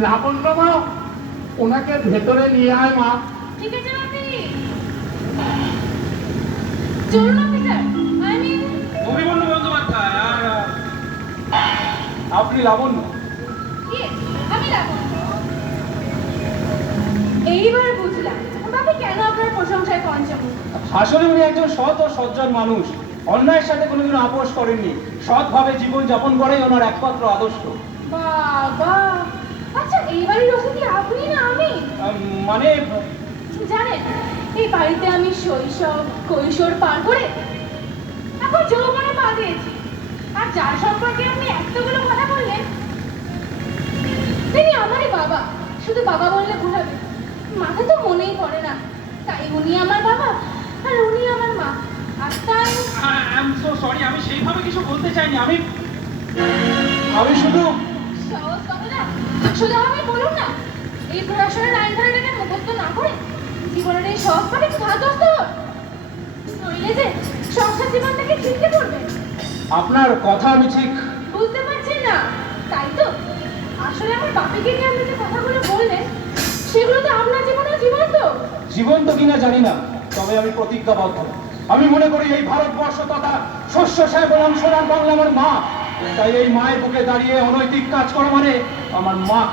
লাবণ্য মা, ওনাকে ভেতরে নিয়ে আয় মা। ঠিক আছে বাপি, চলুন অফিসার। অভিমন্যু বন্দ্যোপাধ্যায় আর আপনি লাবণ্য? আমি লাবণ্য। এইবার বুঝলাম বাপি কেন আপনার প্রশংসায় পঞ্চমুখ। আসলে উনি একজন সৎ ও সজ্জন মানুষ, অন্যায়ের সাথে কোনোদিন আপোষ করেননি, সৎভাবে জীবন যাপন করেই ওনার একমাত্র আদর্শ। বাবা, আচ্ছা এই বাড়ির রসিদি আপনি না আমি? মানে জানেন, এই বাড়িতে আমি শৈশব কৈশোর পার করে এখন যৌবনে পা দিয়েছি। আর যার সম্পর্কে আপনি এতগুলো কথা বললেন তিনি আমারই বাবা। শুধু বাবা বললে ভুল হবে, মাথা তো মনেই পড়ে না। তাই উনি আমার বাবা আর উনি আমার মা। আর তাই সরি, আমি সেইভাবে কিছু বলতে চাইনি। আমি শুধু সহজ কথাটা শুধু আমাকে বলুন না। এই প্রশাসনের আইন ধরে রেখে মুখস্থ না করে জীবনের এই সব পাকে ধাতস্থ নইলে যে সংসার জীবনটাকে ছিটকে পড়বে। আপনার কথা আমি ঠিক বুঝতে পারছেন না, তাই তো? আসলে আমার বাপিকে নিয়ে আপনি যে কথাগুলো বললেন সেগুলো তো আপনার জীবনেও জীবন্ত। জীবন্ত কিনা জানি না, তবে আমি প্রতিজ্ঞাবদ্ধ। আমি মনে করি এই ভারতবর্ষ তথা শস্য শ্যামল সোনার বাংলা আমার মা। তাই এই মায়ের বুকে দাঁড়িয়ে অনৈতিক কাজ করা মানে আমার মাকে